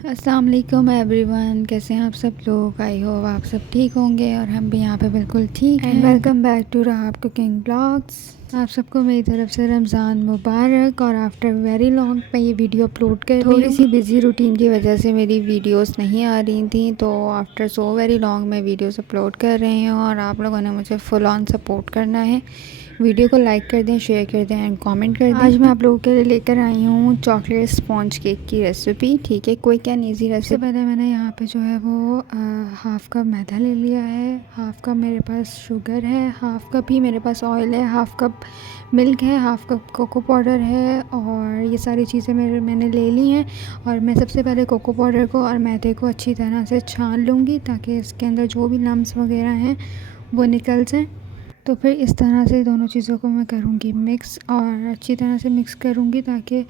अस्सलाम वालेकुम एवरीवन, कैसे हैं आप सब लोग। आई होप आप सब ठीक होंगे और हम भी यहाँ पे बिल्कुल ठीक हैं। वेलकम बैक टू राहत कुकिंग ब्लॉग्स। आप सबको मेरी तरफ से रमज़ान मुबारक। और आफ्टर वेरी लॉन्ग मैं ये वीडियो अपलोड कर रही हूँ। थोड़ी सी बिजी रूटीन की वजह से मेरी वीडियोस नहीं आ रही थी, तो आफ्टर सो वेरी लॉन्ग मैं वीडियोस अपलोड कर रही हूँ और आप लोगों ने मुझे फुल ऑन सपोर्ट करना है। वीडियो को लाइक कर दें, शेयर कर दें एंड कमेंट कर दें। आज मैं आप लोगों के लिए लेकर आई हूँ चॉकलेट स्पॉन्ज केक की रेसिपी। ठीक है, क्विक एंड इजी रेसिपी। सबसे पहले मैंने यहाँ पे जो है वो हाफ़ कप मैदा ले लिया है, हाफ़ कप मेरे पास शुगर है, हाफ़ कप ही मेरे पास ऑयल है, हाफ़ कप मिल्क है, हाफ़ कप कोको पाउडर है और ये सारी चीज़ें मैंने ले ली हैं। और मैं सबसे पहले कोको पाउडर को और मैदे को अच्छी तरह से छान लूँगी ताकि इसके अंदर जो भी लम्स वगैरह हैं वो निकल जाएँ। तो फिर इस तरह से दोनों चीज़ों को मैं करूँगी मिक्स और अच्छी तरह से मिक्स करूँगी ताकि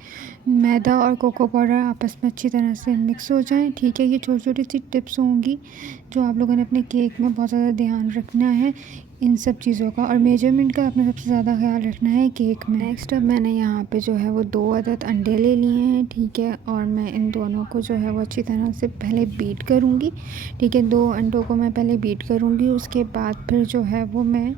मैदा और कोको पाउडर आपस में अच्छी तरह से मिक्स हो जाएं। ठीक है, ये छोटी छोटी सी टिप्स होंगी जो आप लोगों ने अपने केक में बहुत ज़्यादा ध्यान रखना है इन सब चीज़ों का, और मेजरमेंट का आपने सबसे ज़्यादा ख्याल रखना है केक में। नेक्स्ट अब मैंने यहाँ पे जो है वो 2 अदद अंडे ले लिए हैं। ठीक है, और मैं इन दोनों को जो है वो अच्छी तरह से पहले बीट करूँगी। ठीक है, 2 अंडों को मैं पहले बीट करूँगी, उसके बाद फिर जो है वो मैं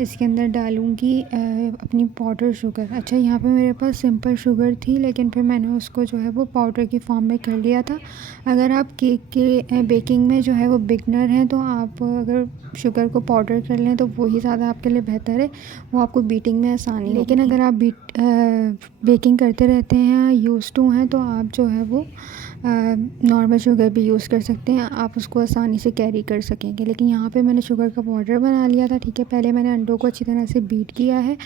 इसके अंदर डालूँगी अपनी पाउडर शुगर। अच्छा, यहाँ पे मेरे पास सिंपल शुगर थी लेकिन फिर मैंने उसको जो है वो पाउडर की फॉर्म में कर लिया था। अगर आप केक के बेकिंग में जो है वो बिगनर हैं तो आप अगर शुगर को पाउडर कर लें तो वही ज़्यादा आपके लिए बेहतर है, वो आपको बीटिंग में आसानी। लेकिन अगर आप बेकिंग करते रहते हैं, यूज़ टू हैं, तो आप जो है वो नॉर्मल शुगर भी यूज़ कर सकते हैं, आप उसको आसानी से कैरी कर सकेंगे। लेकिन यहाँ पे मैंने शुगर का पाउडर बना लिया था। ठीक है, पहले मैंने अंडों को अच्छी तरह से बीट किया है,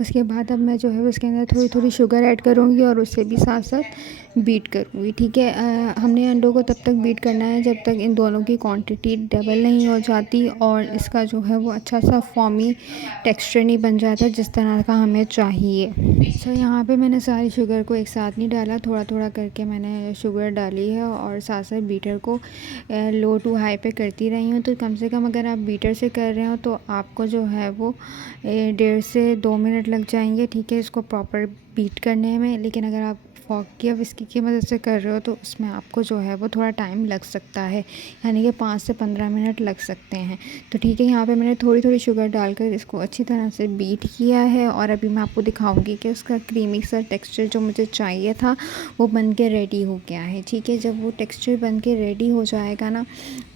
उसके बाद अब मैं जो है उसके अंदर थोड़ी थोड़ी शुगर ऐड करूँगी और उससे भी साथ साथ बीट करूँगी। ठीक है, हमने अंडों को तब तक बीट करना है जब तक इन दोनों की क्वांटिटी डबल नहीं हो जाती और इसका जो है वो अच्छा सा फॉर्मी टेक्सचर नहीं बन जाता जिस तरह का हमें चाहिए। अच्छा, यहाँ पे मैंने सारी शुगर को एक साथ नहीं डाला, थोड़ा थोड़ा करके मैंने शुगर डाली है और साथ साथ बीटर को लो टू हाई पे करती रही हूँ। तो कम से कम अगर आप बीटर से कर रहे हो तो आपको जो है वो 1.5 से 2 मिनट लग जाएंगे। ठीक है, इसको प्रॉपर बीट करने में। लेकिन अगर आप फॉक या विस्की की मदद से कर रहे हो तो उसमें आपको जो है वो थोड़ा टाइम लग सकता है, यानी कि 5 से 15 मिनट लग सकते हैं। तो ठीक है, यहाँ पे मैंने थोड़ी थोड़ी शुगर डालकर इसको अच्छी तरह से बीट किया है और अभी मैं आपको दिखाऊंगी कि उसका क्रीमी सा टेक्सचर जो मुझे चाहिए था वो बन के रेडी हो गया है। ठीक है, जब वो टेक्सचर बन के रेडी हो जाएगा ना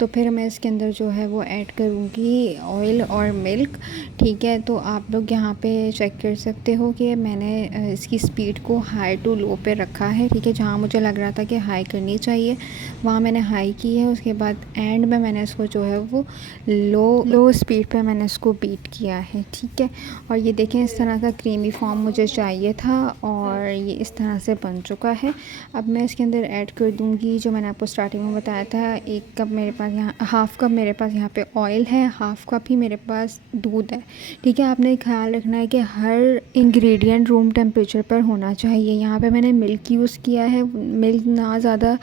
तो फिर मैं इसके अंदर जो है वो ऐड करूँगी ऑयल और मिल्क। ठीक है, तो आप लोग यहाँ पे चेक कर सकते हो कि मैंने इसकी स्पीड को हाई टू लो पे रखा है। ठीक है, जहाँ मुझे लग रहा था कि हाई करनी चाहिए वहाँ मैंने हाई की है, उसके बाद एंड में मैंने इसको जो है वो लो स्पीड पे मैंने इसको बीट किया है। ठीक है, और ये देखें इस तरह का क्रीमी फॉर्म मुझे चाहिए था और ये इस तरह से बन चुका है। अब मैं इसके अंदर ऐड कर दूँगी जो मैंने आपको स्टार्टिंग में बताया था, 1 कप मेरे पास यहाँ, हाफ़ कप मेरे पास यहाँ पे ऑयल है, हाफ़ कप ही मेरे पास दूध है। ठीक है, आपने ख्याल रखना है कि हर इंग्रेडिएंट रूम टेम्परेचर पर होना चाहिए। यहाँ पे मैंने मिल्क यूज़ किया है, मिल्क ना ज़्यादा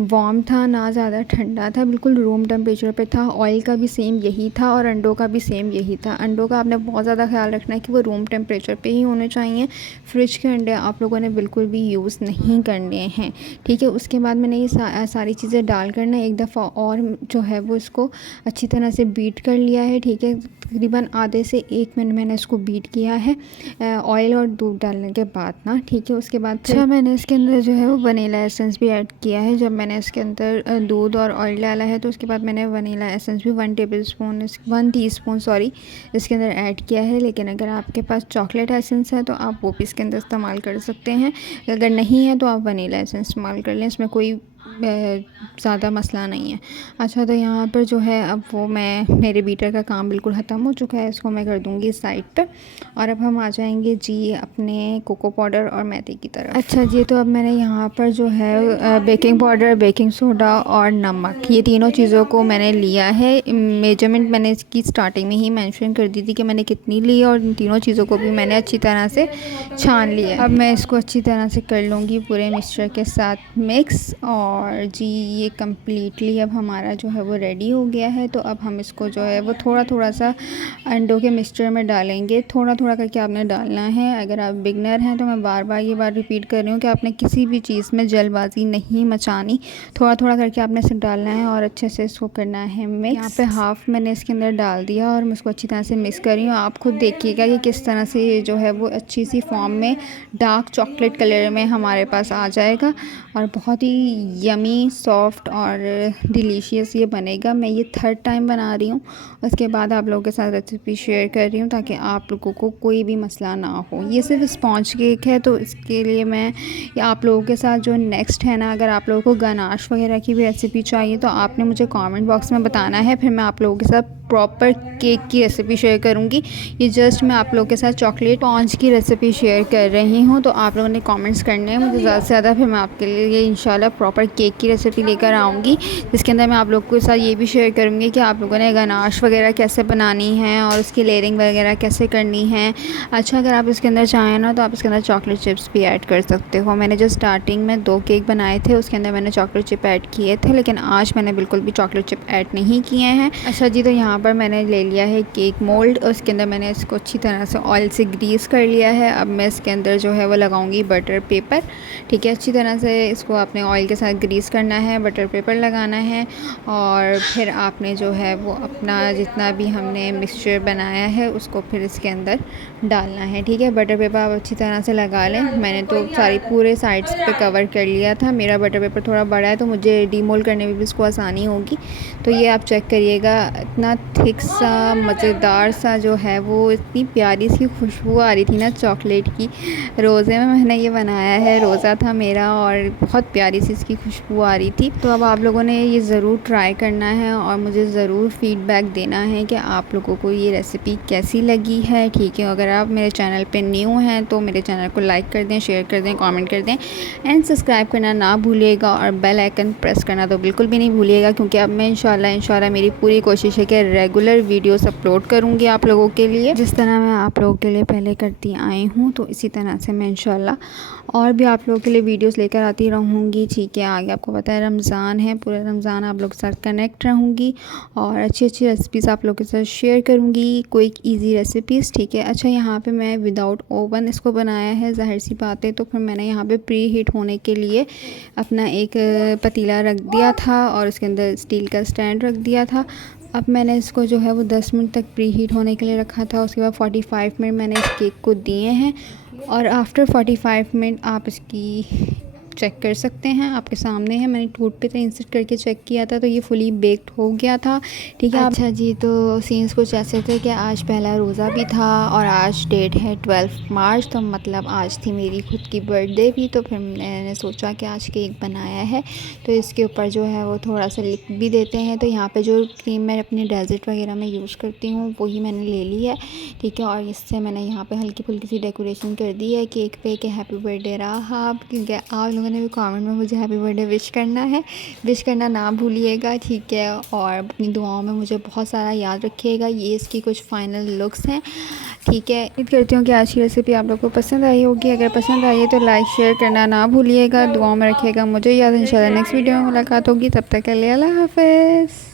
वार्म था ना ज़्यादा ठंडा था, बिल्कुल रूम टेम्परेचर पे था। ऑयल का भी सेम यही था और अंडों का भी सेम यही था। अंडों का आपने बहुत ज़्यादा ख्याल रखना है कि वो रूम टेम्परेचर पे ही होने चाहिए। फ्रिज के अंडे आप लोगों ने बिल्कुल भी यूज़ नहीं करने हैं। ठीक है, उसके बाद मैंने ये सारी चीज़ें डाल कर ना एक दफ़ा और जो है वो इसको अच्छी तरह से बीट कर लिया है। ठीक है, तकरीबन आधे से 1 मिनट मैंने इसको बीट किया है ऑयल और दूध डालने के बाद ना। ठीक है, उसके बाद अच्छा मैंने इसके अंदर जो है वो वनीला एसेंस भी ऐड किया है। जब मैंने इसके अंदर दूध और ऑयल डाला है तो उसके बाद मैंने वनीला एसेंस भी 1 टीस्पून सॉरी इसके अंदर ऐड किया है। लेकिन अगर आपके पास चॉकलेट एसेंस है तो आप वो भी इसके अंदर इस्तेमाल कर सकते हैं, अगर नहीं है तो आप वनीला एसेंस इस्तेमाल कर लें, इसमें कोई ज़्यादा मसला नहीं है। अच्छा, तो यहाँ पर जो है अब वो मेरे बीटर का काम बिल्कुल ख़त्म हो चुका है, इसको मैं कर दूँगी साइड पे और अब हम आ जाएंगे जी अपने कोको पाउडर और मैदे की तरफ। अच्छा जी, तो अब मैंने यहाँ पर जो है बेकिंग पाउडर, बेकिंग सोडा और नमक, ये तीनों चीज़ों को मैंने लिया है। मेजरमेंट मैंने इसकी स्टार्टिंग में ही मेंशन कर दी थी कि मैंने कितनी ली और इन तीनों चीज़ों को भी मैंने अच्छी तरह से छान लिया। अब मैं इसको अच्छी तरह से कर लूँगी पूरे मिक्सचर के साथ मिक्स और और जी ये कम्प्लीटली अब हमारा जो है वो रेडी हो गया है। तो अब हम इसको जो है वो थोड़ा थोड़ा सा अंडों के मिक्सचर में डालेंगे, थोड़ा थोड़ा करके आपने डालना है। अगर आप बिगनर हैं तो मैं बार बार ये बात रिपीट कर रही हूँ कि आपने किसी भी चीज़ में जल्दबाजी नहीं मचानी, थोड़ा थोड़ा करके आपने इसे डालना है और अच्छे से इसको करना है मिक्स। यहाँ पे हाफ़ मैंने इसके अंदर डाल दिया और मैं इसको अच्छी तरह से मिक्स कर रही हूँ। आप खुद देखिएगा कि किस तरह से ये जो है वो अच्छी सी फॉर्म में डार्क चॉकलेट कलर में हमारे पास आ जाएगा और बहुत ही यमी सॉफ्ट और डिलीशियस ये बनेगा। मैं ये थर्ड टाइम बना रही हूँ, उसके बाद आप लोगों के साथ रेसिपी शेयर कर रही हूँ ताकि आप लोगों को कोई भी मसला ना हो। ये सिर्फ स्पॉन्ज केक है, तो इसके लिए मैं या आप लोगों के साथ जो नेक्स्ट है ना, अगर आप लोगों को गनाश वगैरह की भी रेसिपी चाहिए तो आपने मुझे कमेंट बॉक्स में बताना है, फिर मैं आप लोगों के साथ प्रॉपर केक की रेसिपी शेयर करूंगी। ये जस्ट मैं आप लोगों के साथ चॉकलेट स्पॉन्ज की रेसिपी शेयर कर रही हूँ, तो आप लोगों ने कमेंट्स करने हैं मुझे ज़्यादा से ज़्यादा, फिर मैं आपके लिए ये इंशाल्लाह प्रॉपर केक की रेसिपी लेकर आऊँगी, जिसके अंदर मैं आप लोगों के साथ ये भी शेयर करूँगी कि आप लोगों ने गनाश वगैरह कैसे बनानी है और उसकी लेयरिंग वगैरह कैसे करनी है। अच्छा, अगर आप इसके अंदर चाहें ना तो आप इसके अंदर चॉकलेट चिप्स भी ऐड कर सकते हो। मैंने जो स्टार्टिंग में 2 केक बनाए थे उसके अंदर मैंने चॉकलेट चिप ऐड किए थे, लेकिन आज मैंने बिल्कुल भी चॉकलेट चिप ऐड नहीं किए हैं। अच्छा जी, तो यहाँ पर मैंने ले लिया है केक मोल्ड, उसके अंदर मैंने इसको अच्छी तरह से ऑयल से ग्रीस कर लिया है। अब मैं इसके अंदर जो है वो लगाऊंगी बटर पेपर। ठीक है, अच्छी तरह से इसको आपने ऑयल के साथ ग्रीस करना है, बटर पेपर लगाना है और फिर आपने जो है वो अपना जितना भी हमने मिक्सचर बनाया है उसको फिर इसके अंदर डालना है। ठीक है, बटर पेपर आप अच्छी तरह से लगा लें। मैंने तो सारी पूरे साइड्स पे कवर कर लिया था। मेरा बटर पेपर थोड़ा बड़ा है तो मुझे डीमोल्ड करने में भी इसको आसानी होगी। तो ये आप चेक करिएगा, इतना थिक सा मज़ेदार सा जो है वो, इतनी प्यारी सी खुशबू आ रही थी ना चॉकलेट की। रोज़े में मैंने ये बनाया है, रोज़ा था मेरा और बहुत प्यारी सी इसकी खुशबू आ रही थी। तो अब आप लोगों ने ये ज़रूर ट्राई करना है और मुझे ज़रूर फ़ीडबैक देना है कि आप लोगों को ये रेसिपी कैसी लगी है। ठीक है, अगर आप मेरे चैनल पे न्यू हैं तो मेरे चैनल को लाइक कर दें, शेयर कर दें, कमेंट कर दें एंड सब्सक्राइब करना ना भूलिएगा और बेल आइकन प्रेस करना तो बिल्कुल भी नहीं भूलिएगा, क्योंकि अब मैं इंशाल्लाह मेरी पूरी कोशिश है कि रेगुलर वीडियोस अपलोड करूँगी आप लोगों के लिए। जिस तरह मैं आप लोगों के लिए पहले करती आई हूँ तो इसी तरह से मैं इंशाल्लाह और भी आप लोगों के लिए वीडियोस लेकर आती रहूँगी। ठीक है, आगे आपको पता है रमज़ान है, पूरा रमज़ान आप लोग के साथ कनेक्ट रहूँगी और अच्छी अच्छी रेसिपीज़ आप लोगों के साथ शेयर करूँगी, क्विक ईजी रेसिपीज़। ठीक है, अच्छा यहाँ पे मैं विदाउट ओवन इसको बनाया है, ज़ाहिर सी बात है। तो फिर मैंने यहाँ पे प्री हीट होने के लिए अपना एक पतीला रख दिया था और उसके अंदर स्टील का स्टैंड रख दिया था। अब मैंने इसको जो है वो 10 मिनट तक प्री हीट होने के लिए रखा था। उसके बाद 45 मिनट मैंने इस केक को दिए हैं और आफ्टर 45 मिनट आप इसकी चेक कर सकते हैं, आपके सामने है। मैंने टूथ पे इंसर्ट करके चेक किया था तो ये फुली बेक्ड हो गया था। ठीक है, अच्छा जी, तो सीन्स कुछ ऐसे थे कि आज पहला रोज़ा भी था और आज डेट है 12 मार्च, तो मतलब आज थी मेरी खुद की बर्थडे भी। तो फिर मैंने सोचा कि आज केक बनाया है तो इसके ऊपर जो है वो थोड़ा सा लिख भी देते हैं। तो यहाँ पे जो क्रीम मैं अपने डेजर्ट वगैरह में यूज़ करती हूँ वही मैंने ले ली है। ठीक है, और इससे मैंने यहाँ पे हल्की फुल्की सी डेकोरेशन कर दी है केक पे कि हैप्पी बर्थडे राहाब, क्योंकि आप लोगों ने भी कमेंट में मुझे हैप्पी बर्थडे विश करना है, विश करना ना भूलिएगा। ठीक है, और अपनी दुआओं में मुझे बहुत सारा याद रखिएगा। ये इसकी कुछ फाइनल लुक्स हैं। ठीक है, उम्मीद करती हूँ कि आज की रेसिपी आप लोगों को पसंद आई होगी। अगर पसंद आई है तो लाइक शेयर करना ना भूलिएगा, दुआओं में रखिएगा मुझे याद। इंशाल्लाह नेक्स्ट वीडियो में मुलाकात होगी, तब तक के लिए अल्लाह हाफ़िज़।